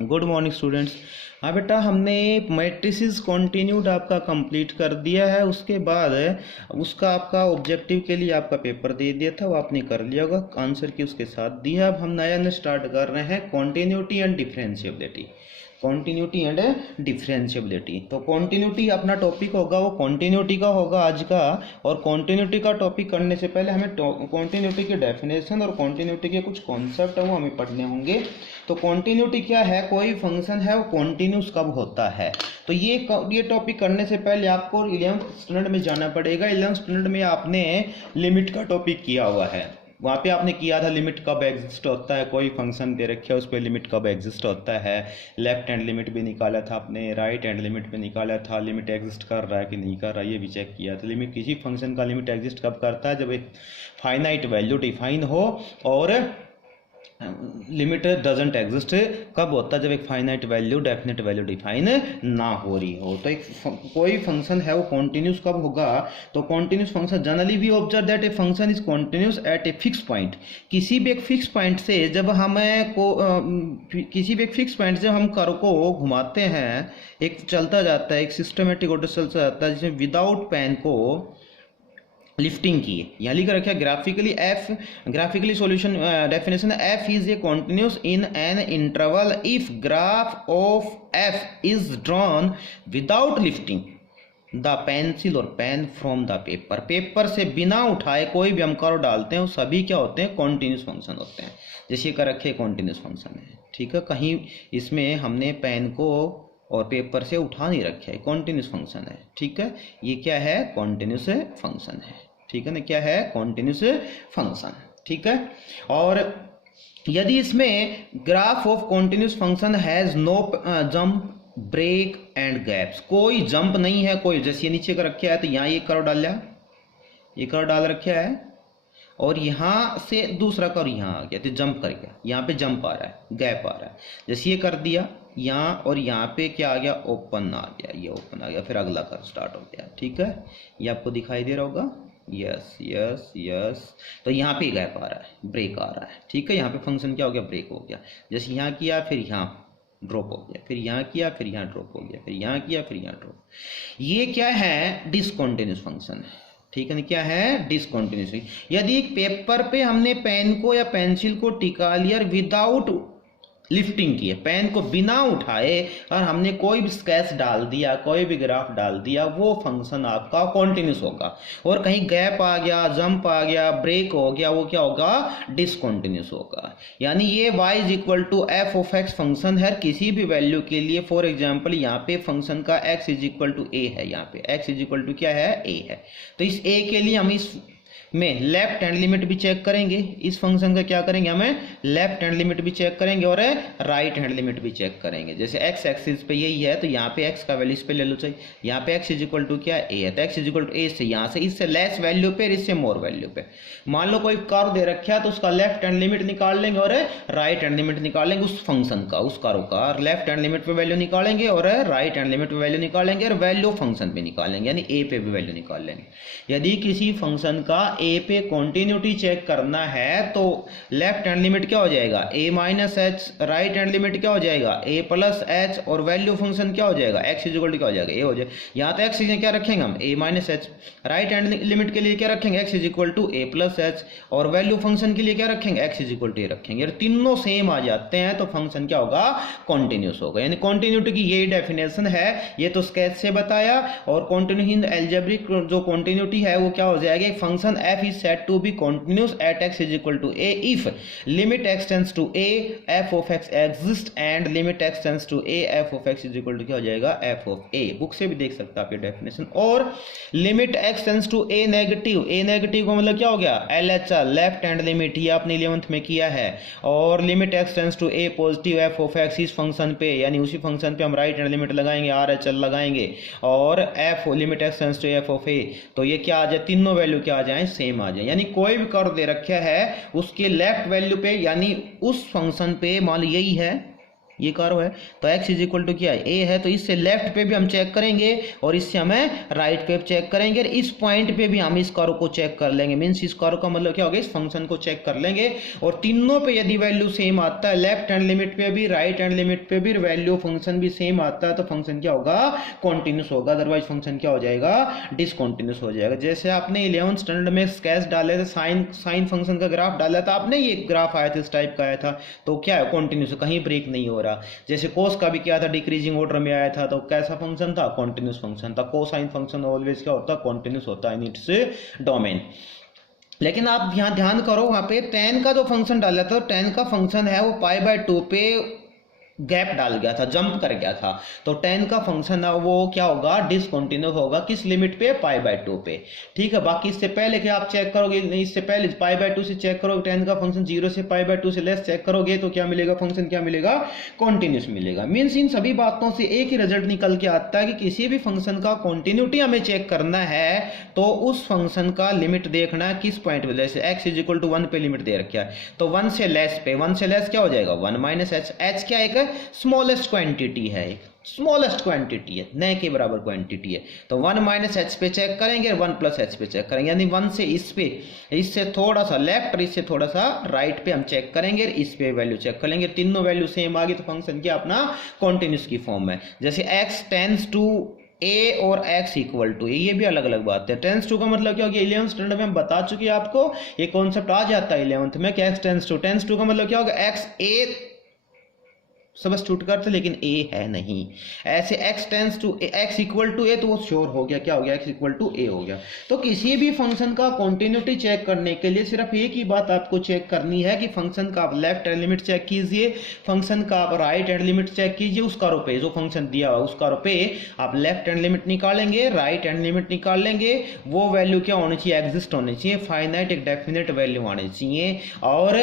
Good morning students. हाँ बेटा, हमने मैट्रिसेस कॉन्टिन्यूड आपका कंप्लीट कर दिया है। उसके बाद उसका आपका ऑब्जेक्टिव के लिए आपका पेपर दे दिया था, वो आपने कर लिया होगा, आंसर की उसके साथ दिया। अब हम नया स्टार्ट कर रहे हैं continuity and differentiability. Continuity and differentiability, तो कॉन्टिन्यूटी अपना टॉपिक होगा, वो कॉन्टिन्यूटी का होगा आज का। और कॉन्टिन्यूटी का टॉपिक करने से पहले हमें कॉन्टिन्यूटी की डेफिनेशन और कॉन्टिन्यूटी के कुछ कॉन्सेप्ट है वो हमें पढ़ने होंगे। तो कॉन्टिन्यूटी क्या है, कोई फंक्शन है वो कॉन्टिन्यूस कब होता है। तो ये टॉपिक करने से पहले आपको 11th स्टैंडर्ड में जाना पड़ेगा। 11th स्टैंडर्ड में आपने लिमिट का टॉपिक किया हुआ है, वहाँ पे आपने किया था लिमिट कब एग्जिस्ट होता है। कोई फंक्शन दे रखे है उस पर लिमिट कब एग्जिस्ट होता है। लेफ्ट हैंड लिमिट भी निकाला था आपने, राइट हैंड लिमिट भी निकाला था, लिमिट एग्जिस्ट कर रहा है कि नहीं कर रहा है ये भी चेक किया था। लिमिट किसी फंक्शन का लिमिट एग्जिस्ट कब करता है, जब एक फाइनाइट वैल्यू डिफाइन हो, और लिमिट डजंट एग्जिस्ट कब होता है, जब एक finite value definite value define ना हो रही हो। तो एक कोई फंक्शन है वो कॉन्टिन्यूस कब होगा। तो continuous function generally we observe that a function is continuous at a fix point. किसी भी एक फिक्स पॉइंट से जब हमें किसी भी एक फिक्स पॉइंट से हम कर्व को घुमाते हैं, एक चलता जाता है, एक सिस्टमेटिक ऑर्डर चलता जाता है, जिसमें विदाउट पेन को लिफ्टिंग की है। यहाँ लिख रखा है graphically solution definition, F is a continuous in an interval if graph of F is drawn without lifting the pencil और पेन फ्रॉम द पेपर से बिना उठाए कोई भी हम कर्व डालते हैं वो सभी क्या होते हैं, कॉन्टिन्यूस फंक्शन होते हैं। जैसे ये कर रखे कॉन्टिन्यूस फंक्शन है, ठीक है, कहीं इसमें हमने पेन को और पेपर से उठा नहीं रखा है, कॉन्टिन्यूस फंक्शन है, ठीक है। ये क्या है, कॉन्टिन्यूस फंक्शन है, ठीक है ना, क्या है, कॉन्टिन्यूस फंक्शन, ठीक है। और यदि इसमें graph of continuous function has no jump break and gaps, कोई जंप नहीं है, कोई जैसे ये नीचे का रखा है तो यहाँ ये कर्व डाल लिया, ये कर्व डाल रखा है, और यहाँ से दूसरा कर्व यहाँ आ गया तो जंप कर गया, यहाँ पे जंप आ रहा है, गैप आ रहा है। जैसे ये कर दिया यहाँ, और यहाँ पे क्या आ गया, ओपन आ गया, ये ओपन आ गया, फिर अगला कर्व स्टार्ट हो गया, ठीक है। ये आपको दिखाई दे रहा होगा, यस यस यस। तो यहाँ पे गैप आ रहा है, ब्रेक आ रहा है, ठीक है। यहाँ पे फंक्शन क्या हो गया, ब्रेक हो गया। जैसे यहाँ किया फिर यहाँ ड्रॉप हो गया, फिर यहाँ किया फिर यहाँ ड्रॉप हो गया, फिर यहाँ किया फिर यहाँ ड्रॉप। ये क्या है, डिसकंटिन्यूअस फंक्शन है, ठीक है ना, क्या है, डिसकंटिन्यूअस। यदि एक पेपर पे हमने पेन को या पेंसिल को टिका लिया विदाउट लिफ्टिंग की है, पेन को बिना उठाए और हमने कोई भी स्केच डाल दिया, कोई भी ग्राफ डाल दिया, वो फंक्शन आपका कॉन्टिन्यूस होगा। और कहीं गैप आ गया, जंप आ गया, ब्रेक हो गया, वो क्या होगा, डिसकंटिन्यूस होगा। यानी ये y is equal to f of x function है किसी भी वैल्यू के लिए। फॉर एग्जाम्पल यहाँ पे फंक्शन का x इज इक्वल टू ए है, यहाँ पे x इज इक्वल टू क्या है, a है। तो इस a के लिए हम इस में लेफ्ट हैंड लिमिट भी चेक करेंगे, इस फंक्शन का क्या करेंगे, हमें लेफ्ट हैंड लिमिट भी चेक करेंगे और राइट हैंड लिमिट भी चेक करेंगे। जैसे एक्स एक्सिस पे यही है तो यहाँ पे एक्स का वैल्यू इस पे ले लो, चाहिए यहाँ पे एक्स इज इक्वल टू क्या, ए है, तो एक्स इज इक्वल टू ए से यहाँ से इससे लेस वैल्यू पे, इससे मोर वैल्यू पे। मान लो कोई कर्व दे रखा है तो उसका लेफ्ट हैंड लिमिट निकाल लेंगे और राइट हैंड लिमिट निकाल लेंगे उस फंक्शन का, उस कर्व का। लेफ्ट हैंड लिमिट पे वैल्यू निकालेंगे और राइट हैंड लिमिट पे वैल्यू निकालेंगे और वैल्यू फंक्शन पे निकालेंगे, यानी ए पे भी वैल्यू निकाल लेंगे। यदि किसी फंक्शन का ए पे कॉन्टिन्यूटी चेक करना है तो लेफ्ट हैंड लिमिट क्या हो जाएगा, a minus h, right hand limit क्या हो जाएगा, a प्लस एच, और वैल्यू फंक्शन क्या हो जाएगा, x इज इक्वल टू क्या हो जाएगा, a हो जाएगा। यहाँ तो x क्या रखेंगे हम, a minus h, right hand limit के लिए क्या रखेंगे, x is equal to a plus h, और वैल्यू फंक्शन के लिए क्या रखेंगे, x is equal to a रखेंगे। और तीनों सेम आ जाते हैं तो फंक्शन क्या होगा, कॉन्टिन्यूस होगा। यानी कॉन्टिन्यूटी की यही डेफिनेशन है, ये तो स्केच से बताया। और कॉन्टिन्यूटी इन एल्जेब्रिक जो कॉन्टिन्यूटी है वो क्या हो जाएगा, एक function f is said to be continuous at x is equal to a if limit x tends to a f of x exists and limit x tends to a f of x is equal to क्या हो जाएगा, f of a। Book से भी देख सकते हैं आप ये डेफिनेशन। और limit x tends to a negative, a negative का मतलब क्या हो गया, LHR लेफ्ट हैंड लिमिट, ये आपने 11th में किया है। और limit x tends to a positive f of x इस फंक्शन पे, यानी उसी फंक्शन पे हम राइट हैंड लिमिट लगाएंगे, RHL लगाएंगे, और f limit x tends to f of a, तो ये क्या आ जाए, तीनों वैल्यू क्या आ जाए, सेम आ जाए। यानी कोई भी कर्व दे रखा है उसके लेफ्ट वैल्यू पे, यानी उस फंक्शन पे मान लो यही है, ये कर्व है, तो x इज इक्वल टू क्या है, a है, तो इससे लेफ्ट पे भी हम चेक करेंगे और इससे हमें राइट पे चेक करेंगे, और इस पॉइंट पे भी हम इस कर्व को चेक कर लेंगे। मीन्स इस कर्व का मतलब क्या होगा, इस फंक्शन को चेक कर लेंगे और तीनों पे यदि वैल्यू सेम आता है, लेफ्ट हैंड लिमिट पे भी राइट हैंड लिमिट पे भी वैल्यू फंक्शन भी सेम आता है, तो फंक्शन क्या होगा, कॉन्टिन्यूस होगा, अदरवाइज फंक्शन क्या हो जाएगा, डिसकॉन्टिन्यूस हो जाएगा। जैसे आपने 11th स्टैंडर्ड में स्केच डाले थे, साइन फंक्शन का ग्राफ डाला था आपने, ये ग्राफ आया था, इस टाइप का आया था, तो क्या है, कॉन्टिन्यूस, कहीं ब्रेक नहीं हो रहा। जैसे कोस का भी क्या था, डिक्रीजिंग ऑर्डर में आया था, तो कैसा फंक्शन था, कॉन्टिन्यूस फंक्शन था। कोसाइन फंक्शन ऑलवेज क्या होता है, कॉन्टिन्यूस होता है इन इट्स डोमेन। लेकिन आप यहाँ ध्यान करो, वहां पे tan का जो फंक्शन डाला था, tan का फंक्शन है वो π/2 पे गैप डाल गया था, जंप कर गया था, तो tan का फंक्शन है वो क्या होगा, डिसकंटिन्यूस होगा, किस लिमिट पे, π/2 पे। ठीक है, बाकी इससे पहले कि आप चेक करोगे, इससे पहले π/2 से चेक करोगे, tan का फंक्शन 0 से π/2 से लेस चेक करोगे तो क्या मिलेगा, फंक्शन क्या मिलेगा, कॉन्टिन्यूस मिलेगा। मीन्स इन सभी बातों से एक ही रिजल्ट निकल के आता है कि किसी भी फंक्शन का कॉन्टिन्यूटी हमें चेक करना है तो उस फंक्शन का लिमिट देखना है किस पॉइंट पे, जैसे x इज इक्वल टू 1 पे लिमिट दे रखा है, तो 1 से लेस पे, 1 से लेस क्या हो जाएगा, 1 माइनस h, h क्या है, स्मॉलेस्ट क्वांटिटी है, स्मॉलेस्ट क्वांटिटी है, न के बराबर क्वांटिटी है, तो 1 माइनस एच पे चेक करेंगे, 1 प्लस एच पे चेक करेंगे, यानी 1 से इस पे, इससे थोड़ा सा लेफ्ट और इससे थोड़ा सा राइट पे हम चेक करेंगे, इस पे वैल्यू चेक करेंगे, तीनों वैल्यू सेम आ गई तो फंक्शन क्या अपना कॉन्टिन्यूस की फॉर्म है। जैसे x टेंड्स टू a और x इक्वल टू a, ये भी अलग अलग बात है। टेंस टू का मतलब क्या हो गया, 11th स्टैंडर्ड में हम बता चुके हैं आपको, ये कॉन्सेप्ट आ जाता है 11th में कि x टेंस टू का मतलब क्या होगा, x a सब्स्टिट्यूट करते, लेकिन a है नहीं, ऐसे x tends to x equal to a, तो वो श्योर हो गया, क्या हो गया, x इक्वल टू a हो गया। तो किसी भी फंक्शन का कॉन्टिन्यूटी चेक करने के लिए सिर्फ एक ही बात आपको चेक करनी है कि फंक्शन का आप लेफ्ट हैंड लिमिट चेक कीजिए, फंक्शन का आप राइट हैंड लिमिट चेक कीजिए, उस कर्व पे जो फंक्शन दिया हुआ उस कर्व पे आप लेफ्ट हैंड लिमिट निकालेंगे, राइट हैंड लिमिट निकालेंगे, वो वैल्यू क्या होनी चाहिए, एग्जिस्ट होनी चाहिए, फाइनाइट एक डेफिनेट वैल्यू आनी चाहिए, और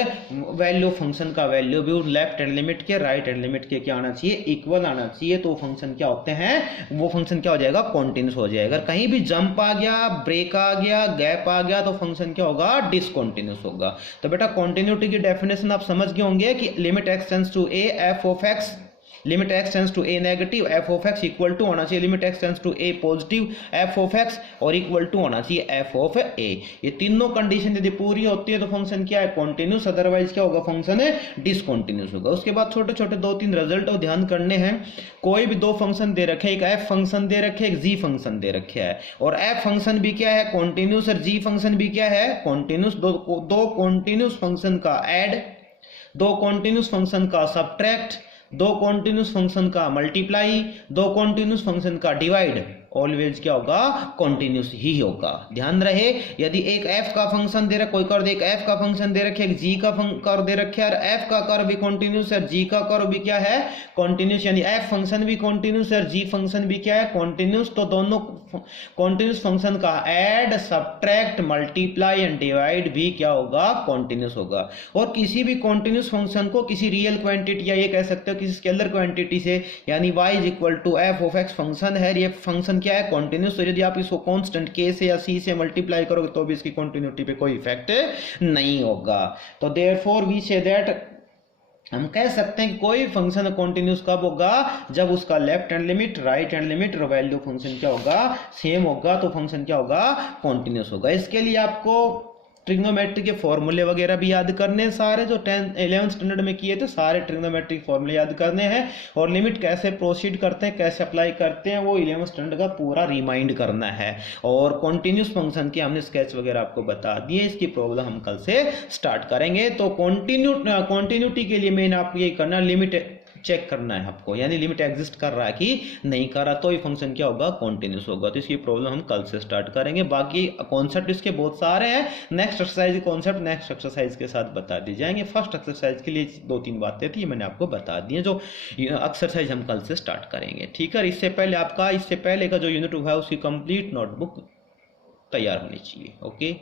वैल्यू फंक्शन का वैल्यू भी लेफ्ट हैंड लिमिट के राइट हैंड लिमिट के क्या आना चाहिए, इक्वल आना चाहिए, तो फंक्शन क्या होते हैं, वो फंक्शन क्या हो जाएगा, कॉन्टिन्यूस हो जाएगा। कहीं भी जंप आ गया, ब्रेक आ गया, गैप आ गया, तो फंक्शन क्या होगा, डिसकंटिन्यूस होगा। तो बेटा कॉन्टिन्यूटी की डेफिनेशन आप समझ गए होंगे कि limit x tends to a f of x, limit x tends to a negative, f of x equal to होना चाहिए limit x tends to a positive, f of x और इक्वल टू होना चाहिए f ऑफ a। ये तीनों condition यदि पूरी होती है तो फंक्शन क्या है, कॉन्टिन्यूस, अदरवाइज क्या होगा, फंक्शन है डिसकंटिन्यूस होगा। उसके बाद छोटे छोटे 2-3 रिजल्ट और ध्यान करने हैं। कोई भी दो फंक्शन दे रखे, एक f फंक्शन दे रखे, एक g फंक्शन दे रखे है, और f फंक्शन भी क्या है, कॉन्टिन्यूस, और g फंक्शन भी क्या है, कॉन्टिन्यूस। दो कॉन्टिन्यूस फंक्शन का ऐड, दो कॉन्टिन्यूस फंक्शन का सब्ट्रैक्ट, दो कॉन्टिन्यूस फंक्शन का मल्टीप्लाई, दो कॉन्टिन्यूस फंक्शन का डिवाइड, ऑलवेज क्या होगा, कॉन्टिन्यूस ही होगा। ध्यान रहे, यदि एक f का फंक्शन दे रखा, कोई कर दे, एक f का फंक्शन दे रखे, एक g का कर दे रखे, और f का कर भी कॉन्टिन्यूस है, g का कर भी क्या है, कॉन्टिन्यूस, यानी f फंक्शन भी कॉन्टिन्यूस है और g फंक्शन भी क्या है, कॉन्टिन्यूस, तो दोनों कॉन्टिन्यूस फंक्शन का add, subtract, multiply and divide भी क्या होगा, कॉन्टिन्यूस होगा। और किसी भी कॉन्टिन्यूस फंक्शन को किसी रियल क्वांटिटी, या ये कह सकते हो किसी स्केलर क्वांटिटी से, यानी y is equal to f of x function है, ये फंक्शन क्या है, कॉन्टिन्यूस, तो यदि आप इसको कांस्टेंट k से या c से मल्टीप्लाई करोगे तो भी इसकी कॉन्टिन्यूटी पे कोई इफेक्ट नहीं होगा। तो देयरफॉर वी से दैट, हम कह सकते हैं कि कोई फंक्शन कॉन्टिन्यूस कब होगा, जब उसका left hand limit, right hand limit और वैल्यू फंक्शन क्या होगा, सेम होगा, तो फंक्शन क्या होगा, कॉन्टिन्यूस होगा। इसके लिए आपको ट्रिग्नोमेट्री के फॉर्मूले वगैरह भी याद करने, सारे जो 11th स्टैंडर्ड में किए थे सारे ट्रिग्नोमेट्रिक फॉर्मूले याद करने हैं, और लिमिट कैसे प्रोसीड करते हैं, कैसे अप्लाई करते हैं, वो 11th स्टैंडर्ड का पूरा रिमाइंड करना है। और कॉन्टिन्यूस फंक्शन के हमने स्केच वगैरह आपको बता दिए, इसकी प्रॉब्लम हम कल से स्टार्ट करेंगे। तो कॉन्टिन्यूटी के लिए मेन आपको ये करना, लिमिट चेक करना है आपको, यानी लिमिट एग्जिस्ट कर रहा है कि नहीं कर रहा, तो ये फंक्शन क्या होगा, कॉन्टिन्यूस होगा। तो इसकी प्रॉब्लम हम कल से स्टार्ट करेंगे। बाकी कॉन्सेप्ट इसके बहुत सारे हैं, next exercise concept next exercise के साथ बता दी जाएंगे। फर्स्ट एक्सरसाइज के लिए 2-3 बातें थी, मैंने आपको बता दी हैं, जो एक्सरसाइज हम कल से स्टार्ट करेंगे। ठीक है, इससे पहले का जो यूनिट हुआ है उसकी कंप्लीट नोटबुक तैयार होनी चाहिए। ओके।